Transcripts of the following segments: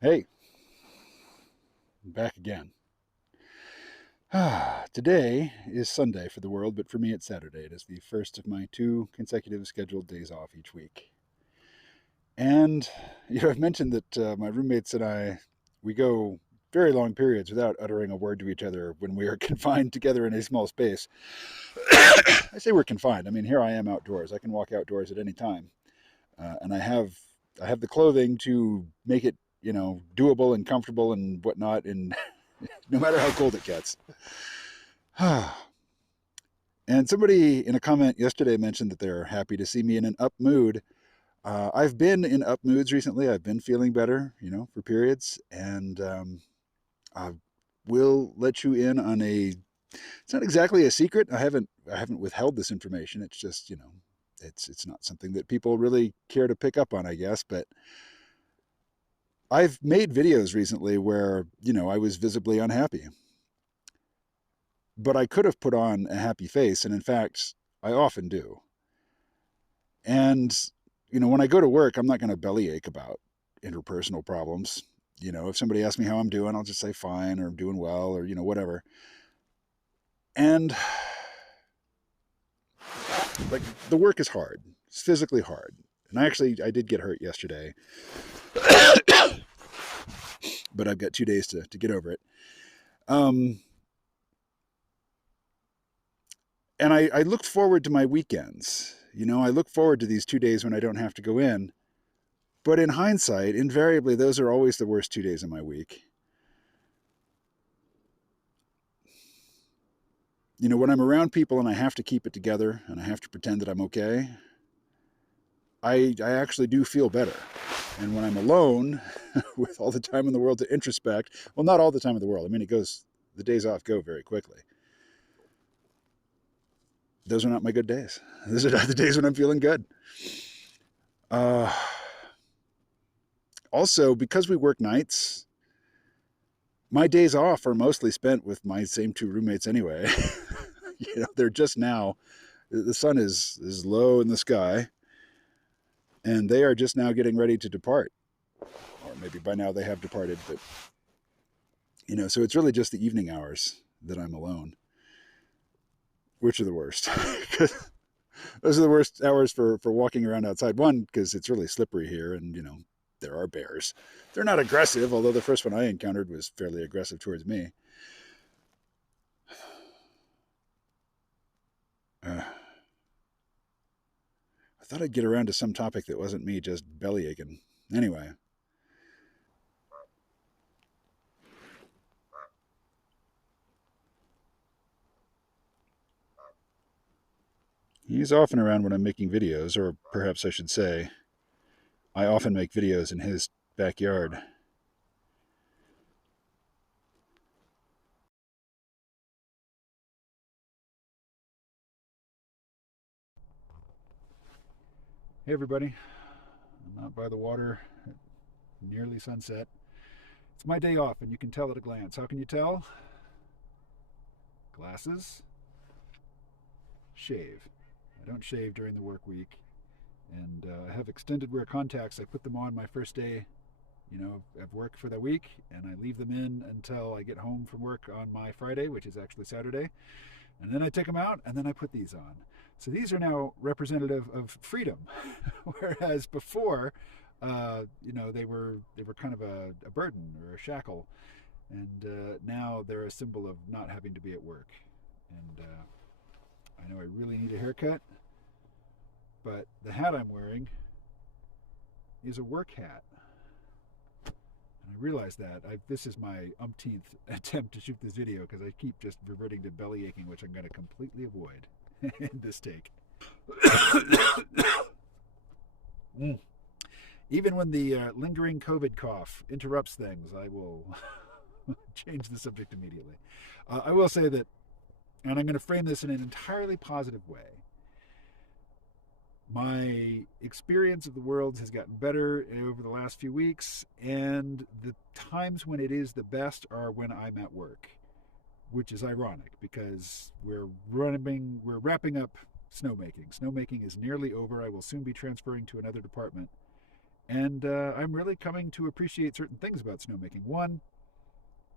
Hey, I'm back again. Today is Sunday for the world, but for me it's Saturday. It is the first of my two consecutive scheduled days off each week. And, I've mentioned that my roommates and we go very long periods without uttering a word to each other when we are confined together in a small space. I say we're confined. I mean, here I am outdoors. I can walk outdoors at any time. And I have the clothing to make it, doable and comfortable and whatnot, and no matter how cold it gets. And somebody in a comment yesterday mentioned that they're happy to see me in an up mood. I've been in up moods recently. I've been feeling better, for periods, and I will let you in on a. It's not exactly a secret. I haven't withheld this information. It's just, it's not something that people really care to pick up on, I guess. But I've made videos recently where, I was visibly unhappy, but I could have put on a happy face, and in fact, I often do. And, when I go to work, I'm not going to bellyache about interpersonal problems. If somebody asks me how I'm doing, I'll just say fine, or I'm doing well, or, whatever. And, like, the work is hard. It's physically hard. And I did get hurt yesterday, but I've got 2 days to get over it. Um, and I look forward to my weekends. I look forward to these 2 days when I don't have to go in. But in hindsight, invariably, those are always the worst 2 days of my week. When I'm around people and I have to keep it together and I have to pretend that I'm okay, I actually do feel better. And when I'm alone with all the time in the world to introspect, well, not all the time in the world. I mean, the days off go very quickly. Those are not my good days. Those are not the days when I'm feeling good. Uh, Also, because we work nights, my days off are mostly spent with my same two roommates anyway. They're just now, the sun is low in the sky, and they are just now getting ready to depart. Or maybe by now they have departed, but, so it's really just the evening hours that I'm alone, which are the worst. Those are the worst hours for walking around outside. One, because it's really slippery here, and, there are bears. They're not aggressive, although the first one I encountered was fairly aggressive towards me. Uh, I thought I'd get around to some topic that wasn't me just belly aching. Anyway, he's often around when I'm making videos, or perhaps I should say, I often make videos in his backyard. Hey, everybody. I'm out by the water at nearly sunset. It's my day off, and you can tell at a glance. How can you tell? Glasses, shave. I don't shave during the work week, and I have extended wear contacts. I put them on my first day, of work for the week, and I leave them in until I get home from work on my Friday, which is actually Saturday. And then I take them out, and then I put these on. So these are now representative of freedom, whereas before, they were kind of a burden or a shackle, and now they're a symbol of not having to be at work. And I know I really need a haircut, but the hat I'm wearing is a work hat. And I realize that this is my umpteenth attempt to shoot this video because I keep just reverting to belly aching, which I'm going to completely avoid in this take. Mm. Even when the lingering COVID cough interrupts things, I will change the subject immediately. I will say that, and I'm going to frame this in an entirely positive way. My experience of the world has gotten better over the last few weeks, and the times when it is the best are when I'm at work, which is ironic because we're wrapping up snowmaking. Snowmaking is nearly over. I will soon be transferring to another department, And I'm really coming to appreciate certain things about snowmaking. One,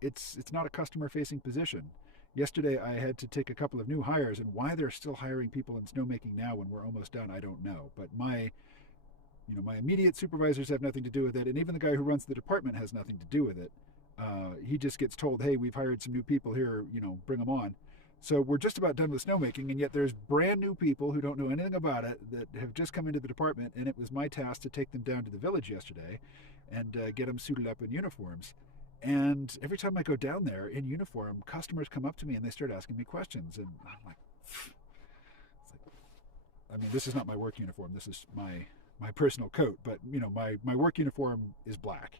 it's not a customer facing position. Yesterday I had to take a couple of new hires, and why they're still hiring people in snowmaking now when we're almost done, I don't know. But my immediate supervisors have nothing to do with it, and even the guy who runs the department has nothing to do with it. He just gets told, "Hey, we've hired some new people here. Bring them on." So we're just about done with snowmaking, and yet there's brand new people who don't know anything about it that have just come into the department, and it was my task to take them down to the village yesterday and get them suited up in uniforms. And every time I go down there in uniform, customers come up to me and they start asking me questions, and I'm like, it's like, I mean, this is not my work uniform. This is my personal coat, but my work uniform is black.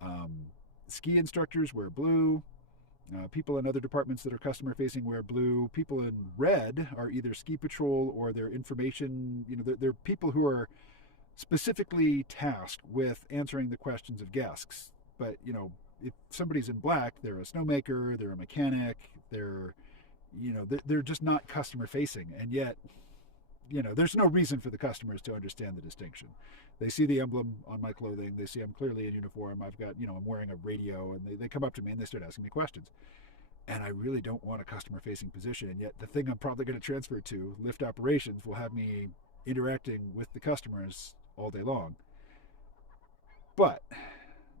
Um, Ski instructors wear blue. People in other departments that are customer facing wear blue. People in red are either ski patrol or they're information. They're people who are specifically tasked with answering the questions of guests. But if somebody's in black, they're a snowmaker, they're a mechanic, they're just not customer facing, and yet there's no reason for the customers to understand the distinction. They see the emblem on my clothing. They see I'm clearly in uniform. I've got, I'm wearing a radio, and they come up to me and they start asking me questions. And I really don't want a customer facing position. And yet the thing I'm probably going to transfer to, lift operations, will have me interacting with the customers all day long. But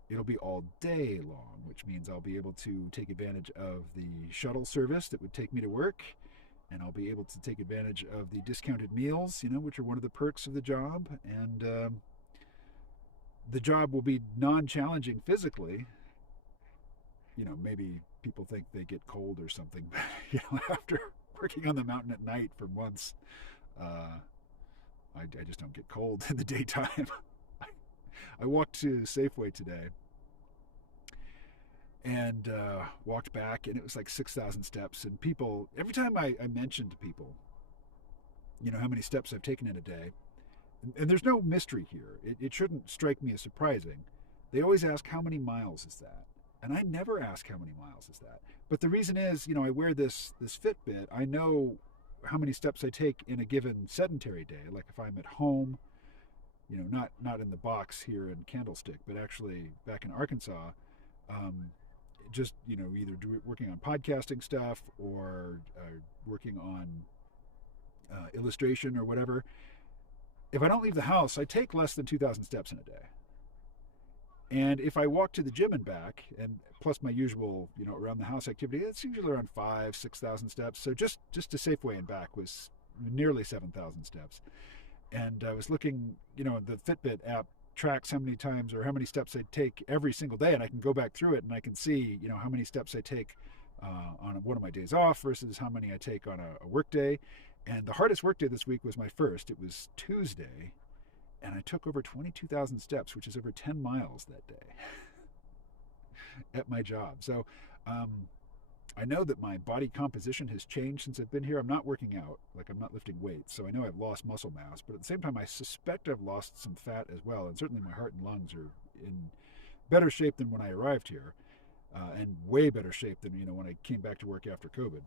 it'll be all day long, which means I'll be able to take advantage of the shuttle service that would take me to work, and I'll be able to take advantage of the discounted meals, which are one of the perks of the job. And the job will be non-challenging physically. Maybe people think they get cold or something, but after working on the mountain at night for months, I just don't get cold in the daytime. I walked to Safeway today and walked back, and it was like 6,000 steps. And people, every time I mentioned to people, how many steps I've taken in a day, and there's no mystery here. It shouldn't strike me as surprising. They always ask, how many miles is that? And I never ask how many miles is that. But the reason is, I wear this Fitbit. I know how many steps I take in a given sedentary day. Like if I'm at home, not in the box here in Candlestick, but actually back in Arkansas, just either working on podcasting stuff or working on illustration or whatever. If I don't leave the house, I take less than 2,000 steps in a day. And if I walk to the gym and back, and plus my usual around the house activity, it's usually around 5,000-6,000 steps. So just to Safeway and back was nearly 7,000 steps. And I was looking, the Fitbit app tracks how many times or how many steps I take every single day, and I can go back through it and I can see, how many steps I take on one of my days off versus how many I take on a work day. And the hardest work day this week was my first. It was Tuesday, and I took over 22,000 steps, which is over 10 miles that day at my job. So I know that my body composition has changed since I've been here. I'm not working out, like I'm not lifting weights, so I know I've lost muscle mass, but at the same time I suspect I've lost some fat as well, and certainly my heart and lungs are in better shape than when I arrived here, and way better shape than when I came back to work after COVID.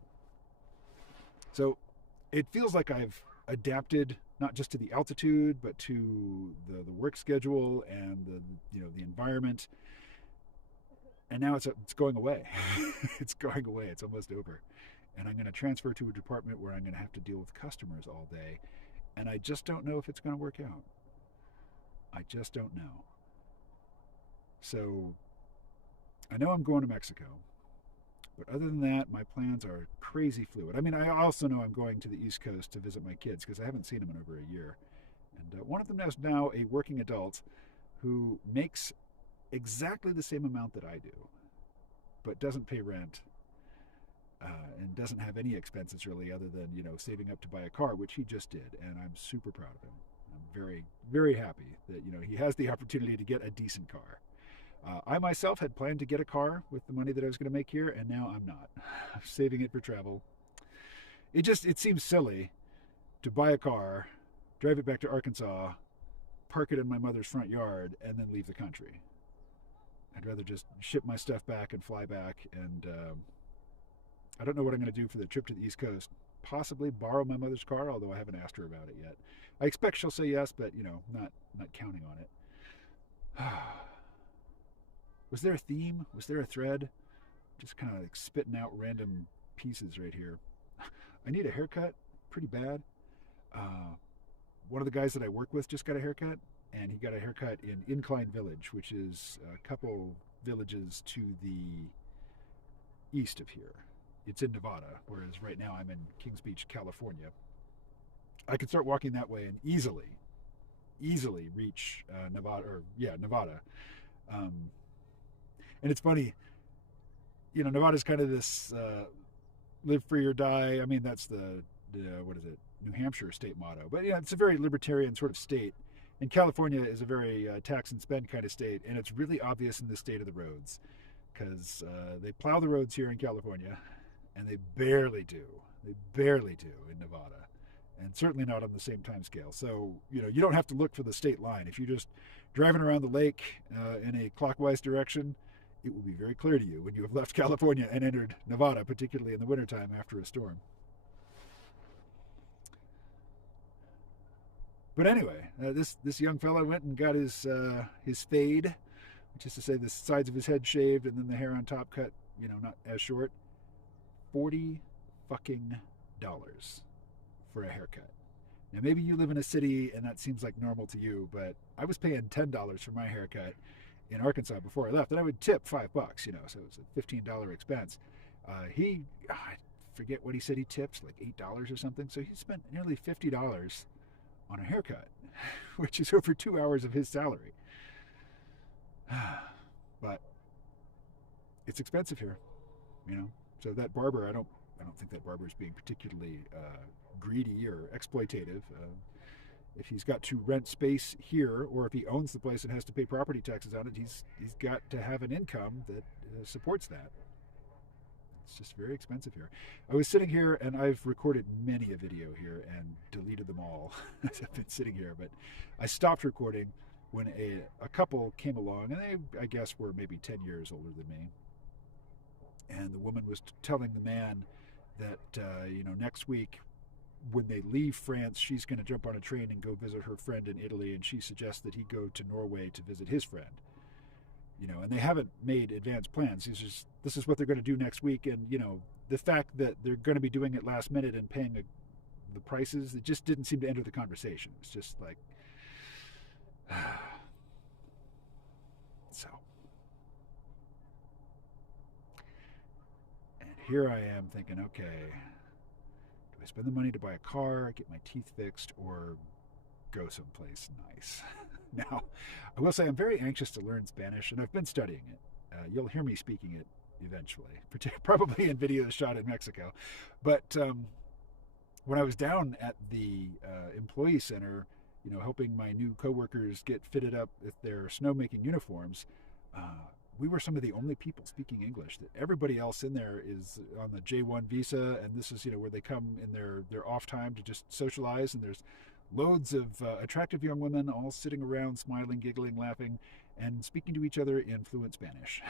So it feels like I've adapted not just to the altitude, but to the work schedule and the environment. And now it's going away. It's going away. It's almost over. And I'm going to transfer to a department where I'm going to have to deal with customers all day. And I just don't know if it's going to work out. I just don't know. So I know I'm going to Mexico. But other than that, my plans are crazy fluid. I mean, I also know I'm going to the East Coast to visit my kids because I haven't seen them in over a year. And one of them is now a working adult who makes exactly the same amount that I do, but doesn't pay rent and doesn't have any expenses really other than, saving up to buy a car, which he just did. And I'm super proud of him. I'm very, very happy that, he has the opportunity to get a decent car. I myself had planned to get a car with the money that I was going to make here, and now I'm not. I'm saving it for travel. It seems silly to buy a car, drive it back to Arkansas, park it in my mother's front yard, and then leave the country. I'd rather just ship my stuff back and fly back, and I don't know what I'm going to do for the trip to the East Coast. Possibly borrow my mother's car, although I haven't asked her about it yet. I expect she'll say yes, but not counting on it. Was there a theme? Was there a thread? Just kind of like spitting out random pieces right here. I need a haircut pretty bad. Uh, One of the guys that I work with just got a haircut, and he got a haircut in Incline Village, which is a couple villages to the east of here. It's in Nevada, whereas right now I'm in Kings Beach, California. I could start walking that way and easily reach Nevada, or yeah, Nevada. Um, and it's funny, Nevada's kind of this live free or die. I mean, that's the what is it, New Hampshire state motto. But yeah, it's a very libertarian sort of state. And California is a very tax and spend kind of state, and it's really obvious in the state of the roads because they plow the roads here in California, and they barely do. They barely do in Nevada, and certainly not on the same time scale. So you don't have to look for the state line. If you're just driving around the lake in a clockwise direction, it will be very clear to you when you have left California and entered Nevada, particularly in the wintertime after a storm. But anyway, this young fellow went and got his fade, which is to say the sides of his head shaved and then the hair on top cut, not as short. $40 for a haircut. Now maybe you live in a city and that seems like normal to you, but I was paying $10 for my haircut in Arkansas before I left, and I would tip $5, so it was a $15 expense. I forget what he said he tips, like $8 or something. So he spent nearly $50 on a haircut, which is over 2 hours of his salary. But it's expensive here, So that barber, I don't think that barber is being particularly greedy or exploitative. If he's got to rent space here, or if he owns the place and has to pay property taxes on it, he's got to have an income that supports that. It's just very expensive here. I was sitting here, and I've recorded many a video here and deleted them all as I've been sitting here, but I stopped recording when a couple came along, and they, I guess, were maybe 10 years older than me. And the woman was telling the man that, next week, when they leave France, she's going to jump on a train and go visit her friend in Italy, and she suggests that he go to Norway to visit his friend. And they haven't made advanced plans. This is what they're going to do next week, and the fact that they're going to be doing it last minute and paying the prices, it just didn't seem to enter the conversation. It's just like, so. And here I am thinking, okay, do I spend the money to buy a car, get my teeth fixed, or go someplace nice? Now, I will say I'm very anxious to learn Spanish, and I've been studying it. You'll hear me speaking it eventually, probably in videos shot in Mexico. But when I was down at the employee center, helping my new coworkers get fitted up with their snowmaking uniforms, we were some of the only people speaking English. That everybody else in there is on the J1 visa, and this is where they come in their off time to just socialize, and there's loads of attractive young women all sitting around, smiling, giggling, laughing, and speaking to each other in fluent Spanish.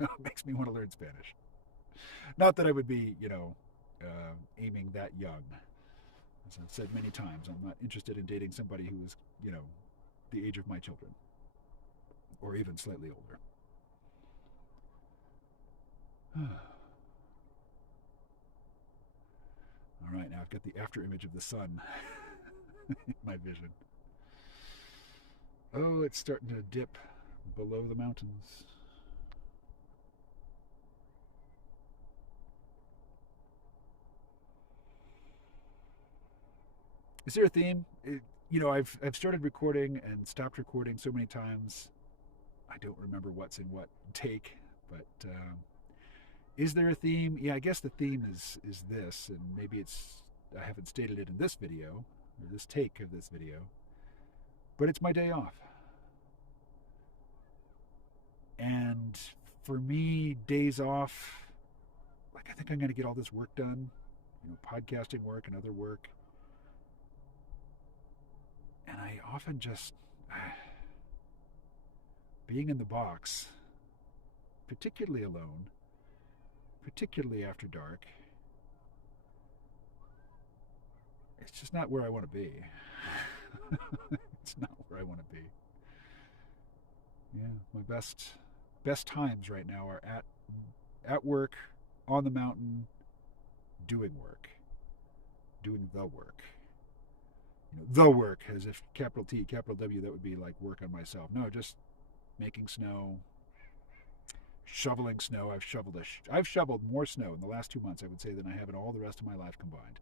It makes me want to learn Spanish. Not that I would be, aiming that young. As I've said many times, I'm not interested in dating somebody who is, the age of my children, or even slightly older. All right, now I've got the after image of the sun in my vision. Oh, it's starting to dip below the mountains. Is there a theme? I've started recording and stopped recording so many times. I don't remember what's in what take, but is there a theme? Yeah, I guess the theme is this, and maybe I haven't stated it in this video, or this take of this video, but it's my day off. And for me, days off, I think I'm going to get all this work done, podcasting work and other work. And I often just, being in the box, particularly alone, particularly after dark, it's just not where I want to be. It's not where I want to be. Yeah, my best times right now are at work, on the mountain, doing work, doing the work. The work, as if capital T, capital W, that would be like work on myself. No, just making snow, shoveling snow. I've shoveled more snow in the last 2 months, I would say, than I have in all the rest of my life combined.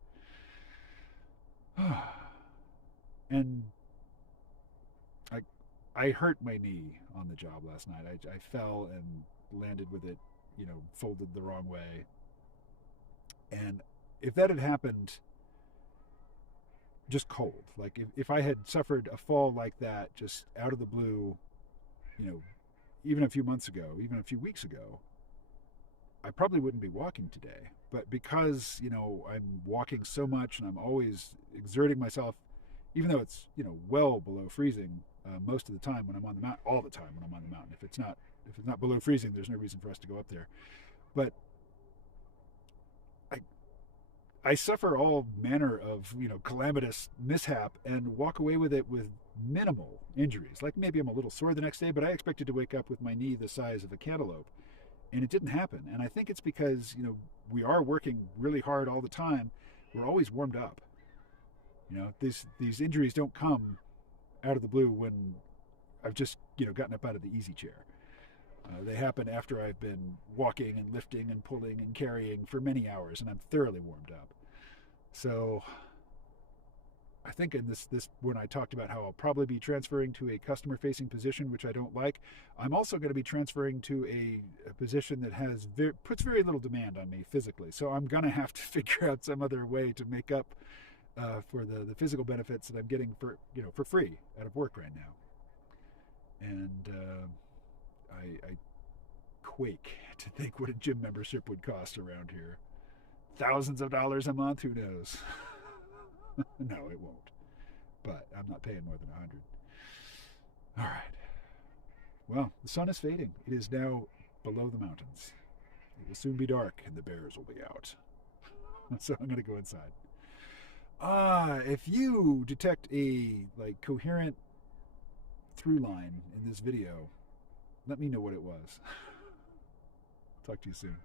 And I I hurt my knee on the job last night. I fell and landed with it, folded the wrong way. And if that had happened just cold, like if I had suffered a fall like that just out of the blue, you know, even a few months ago, even a few weeks ago, I probably wouldn't be walking today. But because, I'm walking so much and I'm always exerting myself, even though it's, well below freezing most of the time when I'm on the mountain, all the time when I'm on the mountain. If it's not below freezing, there's no reason for us to go up there. But I I suffer all manner of, calamitous mishap and walk away with it with minimal injuries. Like maybe I'm a little sore the next day, but I expected to wake up with my knee the size of a cantaloupe. And it didn't happen. And I think it's because, we are working really hard all the time. We're always warmed up. These injuries don't come out of the blue when I've just, gotten up out of the easy chair. They happen after I've been walking and lifting and pulling and carrying for many hours, and I'm thoroughly warmed up. So I think in this when I talked about how I'll probably be transferring to a customer facing position, which I don't like, I'm also going to be transferring to a position that puts very little demand on me physically. So I'm going to have to figure out some other way to make up for the physical benefits that I'm getting for free out of work right now. And I quake to think what a gym membership would cost around here. Thousands of dollars a month? Who knows? No, it won't. But I'm not paying more than 100. All right. Well, the sun is fading. It is now below the mountains. It will soon be dark and the bears will be out. So I'm going to go inside. If you detect a coherent through line in this video, let me know what it was. Talk to you soon.